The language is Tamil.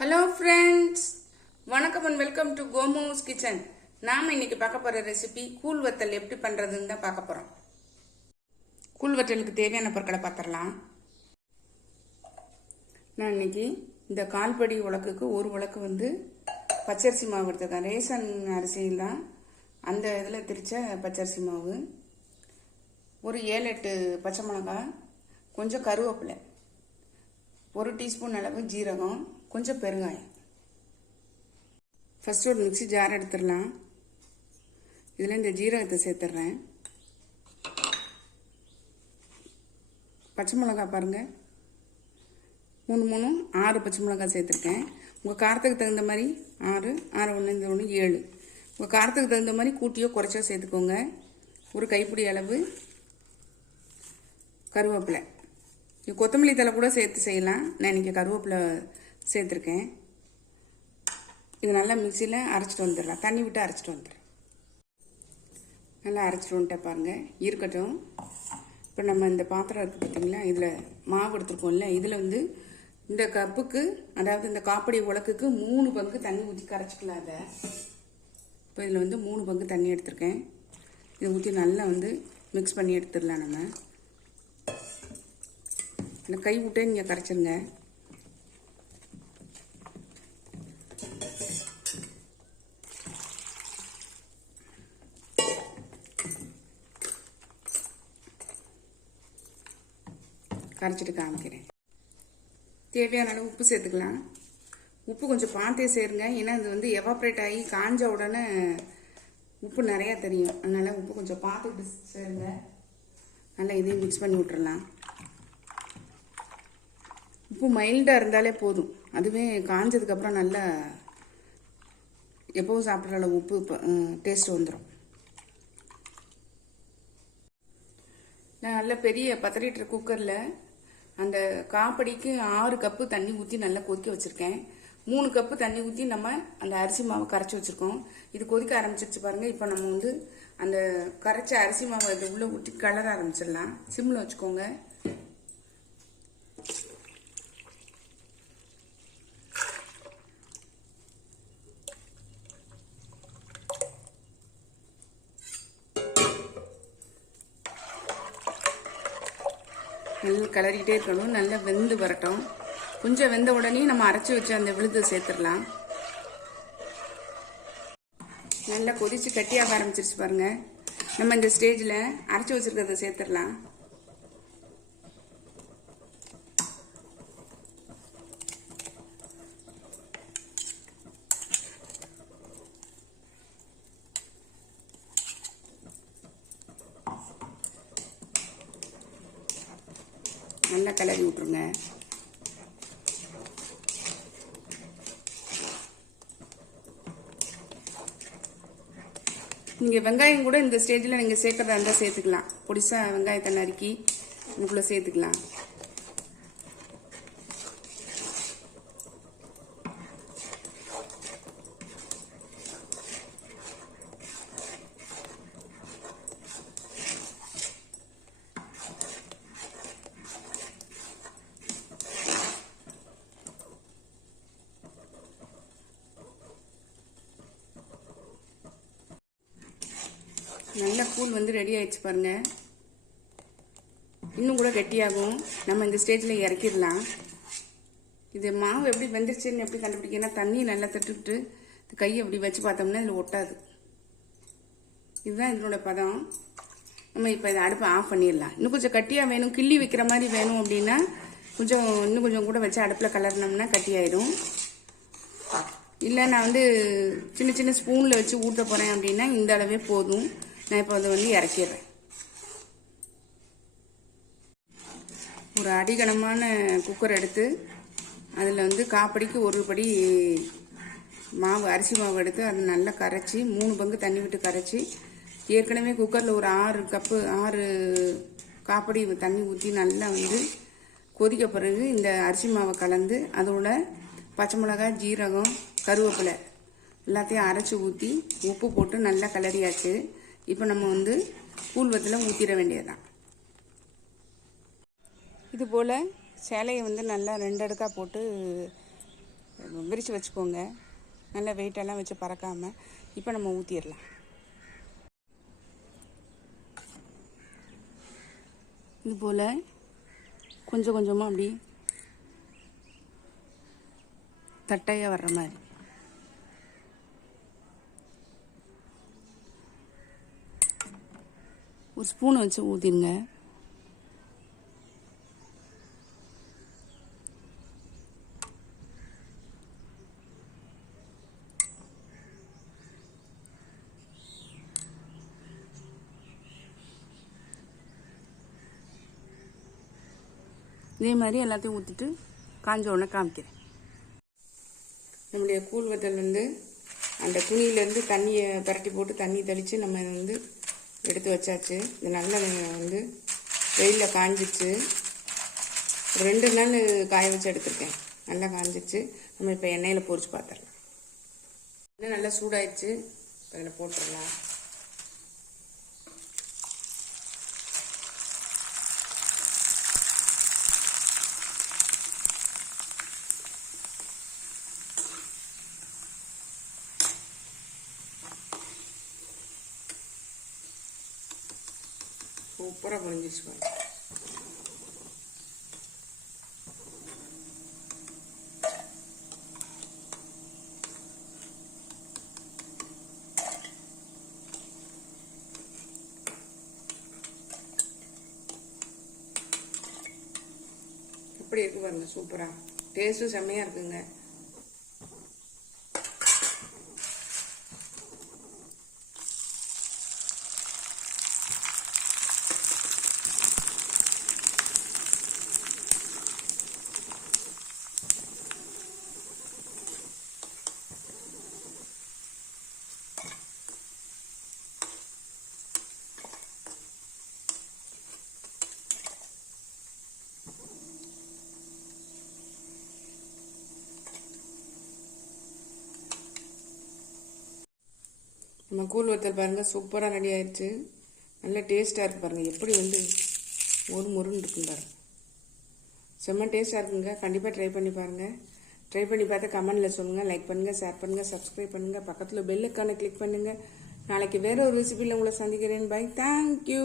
ஹலோ ஃப்ரெண்ட்ஸ் வணக்கம் and welcome to Komo's kitchen நாம் இன்னைக்கு பார்க்க போகிற ரெசிபி கூழ் வத்தல் எப்படி பண்ணுறதுன்னு தான் பார்க்க போகிறோம் கூழ் வத்தலுக்கு தேவையான பொருட்களை பார்த்துடலாம். நான் இன்னைக்கு இந்த கால்படி உலக்குக்கு ஒரு உலக்கு வந்து பச்சரிசி மாவு எடுத்துருக்கேன் ரேஷன் தான் அந்த இதில் திரித்த பச்சரிசி மாவு ஒரு ஏழு எட்டு பச்சை மிளகாய் கொஞ்சம் கருவேப்பிலை ஒரு டீஸ்பூன் அளவு ஜீரகம் கொஞ்சம் பெருங்காயம். ஃபஸ்ட்டு ஒரு மிக்சி ஜார் எடுத்துடலாம். இதில் இந்த ஜீரகத்தை சேர்த்துட்றேன். பச்சை மிளகா பாருங்கள் மூணு மூணு ஆறு பச்சை மிளகாய் சேர்த்துருக்கேன். உங்கள் காரத்துக்கு தகுந்த மாதிரி ஆறு ஆறு ஒன்று இந்த ஒன்று ஏழு. உங்கள் காரத்துக்கு தகுந்த மாதிரி கூட்டியோ குறைச்சோ சேர்த்துக்கோங்க. ஒரு கைப்பிடி அளவு கருவேப்பிலை. கொத்தமல்லி தலை கூட சேர்த்து செய்யலாம். நான் இன்றைக்கி கருவேப்பிலை சேர்த்துருக்கேன். இது நல்லா மிக்சியில் அரைச்சிட்டு வந்துடலாம். தண்ணி விட்டு அரைச்சிட்டு வந்துடுறேன். நல்லா அரைச்சிட்டு வந்துட்டேன் பாருங்கள் இருக்கட்டும். இப்போ நம்ம இந்த பாத்திரம் இருக்குது பார்த்திங்களா இதில் மாவு எடுத்துருக்கோம்ல. இதில் வந்து இந்த கப்புக்கு அதாவது இந்த காப்படி உலக்குக்கு மூணு பங்கு தண்ணி ஊற்றி கரைச்சிக்கலாம் அதை இப்போ இதில் வந்து மூணு பங்கு தண்ணி எடுத்திருக்கேன். இதை ஊற்றி நல்லா வந்து மிக்ஸ் பண்ணி எடுத்துடலாம் நம்ம. இந்த கை விட்டே நீங்கள் கரைச்சிருங்க. கரைச்சிட்டு காமிக்கிறேன். தேவையான அளவு உப்பு சேர்த்துக்கலாம். உப்பு கொஞ்சம் பார்த்தே சேருங்க. ஏன்னா இது வந்து எவாப்ரேட் ஆகி காஞ்ச உடனே உப்பு நிறையா தெரியும். அதனால் உப்பு கொஞ்சம் பார்த்துட்டு சேருங்க. நல்லா இதையும் மிக்ஸ் பண்ணி விட்டுறலாம். உப்பு மைல்டாக இருந்தாலே போதும். அதுவே காஞ்சதுக்கப்புறம் நல்லா எப்போவும் சாப்பிட்ற அளவு உப்பு டேஸ்ட் வந்துடும் நான் நல்ல பெரிய பத்து லிட்டர் குக்கரில் அந்த காப்படிக்கு ஆறு கப்பு தண்ணி ஊற்றி நல்லா கொதிக்க வச்சுருக்கேன். மூணு கப்பு தண்ணி ஊற்றி நம்ம அந்த அரிசி மாவை கரைச்சி வச்சுருக்கோம். இது கொதிக்க ஆரம்பிச்சிருச்சு பாருங்கள் இப்போ நம்ம வந்து அந்த கரைச்ச அரிசி மாவை இது உள்ளே ஊற்றி கலர ஆரம்பிச்சிடலாம். சிம்மில் வச்சுக்கோங்க. கிளறிக்கிட்டே இருக்கணும். நல்லா வெந்து வரட்டும். கொஞ்சம் வெந்த உடனே நம்ம அரைச்சி வச்சு அந்த விழுது சேர்த்துடலாம். நல்லா கொதிச்சு கட்டியாக ஆரம்பிச்சிருச்சு பாருங்க. நம்ம இந்த ஸ்டேஜில் அரைச்சி வச்சுருக்கிறத சேர்த்துடலாம் நல்லா கிளறி விட்ருங்க நீங்கள் வெங்காயம் கூட இந்த ஸ்டேஜில் நீங்கள் சேர்க்கறதா இருந்தால் சேர்த்துக்கலாம். பொடிசாக வெங்காயத்தை நறுக்கி இதுக்குள்ளே சேர்த்துக்கலாம். நல்ல கூழ் வந்து ரெடி ஆயிடுச்சு பாருங்க. இன்னும் கூட கெட்டியாகும். நம்ம இந்த ஸ்டேஜில் இறக்கிடலாம். இது மாவு எப்படி வெந்துருச்சுன்னு எப்படி கண்டுபிடிக்கன்னா தண்ணி நல்லா தட்டுவிட்டு கையை இப்படி வச்சு பார்த்தோம்னா இதில் ஒட்டாது. இதுதான் இதனோட பதம். நம்ம இப்போ இதை அடுப்பை ஆஃப் பண்ணிடலாம். இன்னும் கொஞ்சம் கட்டியாக வேணும். கிள்ளி வைக்கிற மாதிரி வேணும் அப்படின்னா கொஞ்சம் இன்னும் கொஞ்சம் கூட வச்சு அடுப்பில் கலர்னோம்னா கட்டியாயிடும் இல்லை நான் வந்து சின்ன சின்ன ஸ்பூனில் வச்சு ஊட்ட போகிறேன் அப்படின்னா இந்த அளவே போதும். நான் இப்போ அதை வந்து இறக்கிடுறேன். ஒரு அடிகனமான குக்கர் எடுத்து அதில் வந்து காப்படிக்கு ஒரு படி மாவு அரிசி மாவு எடுத்து அதை நல்லா கரைச்சி மூணு பங்கு தண்ணி விட்டு கரைச்சி ஏற்கனவே குக்கரில் ஒரு ஆறு கப்பு ஆறு காப்படி தண்ணி ஊற்றி நல்லா வந்து கொதிக்க பிறகு இந்த அரிசி மாவை கலந்து அதோட பச்சை மிளகாய் ஜீரகம் கருவேப்பிலை எல்லாத்தையும் அரைச்சி ஊற்றி உப்பு போட்டு நல்லா கிளறியாச்சு. இப்போ நம்ம வந்து கூழ்வத்தில் ஊற்றிட வேண்டியதுதான். இது போல் சேலையை வந்து நல்லா ரெண்டு அடுக்காக போட்டு விரித்து வச்சுக்கோங்க. நல்லா வெயிட்டெல்லாம் வச்சு பறக்காமல் இப்போ நம்ம ஊற்றிடலாம் இது போல் கொஞ்சம் கொஞ்சமாக அப்படி தட்டையாக வர்ற மாதிரி. ஒரு ஸ்பூன் வச்சு ஊற்றிடுங்க இதே மாதிரி எல்லாத்தையும் ஊற்றிட்டு காஞ்ச உடனே காமிக்கிறேன். நம்முடைய கூழ் வத்தல் வந்து அந்த துணியிலேருந்து தண்ணியை பரட்டி போட்டு தண்ணி தெளித்து நம்ம வந்து எடுத்து வச்சாச்சு. இது நல்லா வந்து வெயிலில் காஞ்சிச்சு. ரெண்டு நாள் காய வச்சு எடுத்திருக்கேன். நல்லா காஞ்சிச்சு. நம்ம இப்போ எண்ணெயில் பொறிச்சு பார்த்துடலாம் இன்னும் நல்லா சூடாயிடுச்சு. அதில் போட்டுடலாம் சூப்பராக பொரிஞ்சிச்சு பாருங்க எப்படி இருக்கு பாருங்க சூப்பரா. டேஸ்ட்டும் செம்மையா இருக்குங்க. நம்ம கூழ் வத்தல் பாருங்கள் சூப்பராக ரெடி ஆயிடுச்சு. நல்ல டேஸ்ட்டாக இருக்குது பாருங்கள் எப்படி வந்து ஒரு முருன்னு இருக்குங்க பாருங்கள் செம்ம டேஸ்ட்டாக இருக்குங்க. கண்டிப்பாக ட்ரை பண்ணி பாருங்கள் ட்ரை பண்ணி பார்த்து கமெண்டில் சொல்லுங்கள் லைக் பண்ணுங்கள் ஷேர் பண்ணுங்கள் சப்ஸ்கிரைப் பண்ணுங்கள் பக்கத்தில் பெல்லுக்கான கிளிக் பண்ணுங்கள் நாளைக்கு வேற ஒரு ரெசிபியில் உங்களை சந்திக்கிறேன். By thank you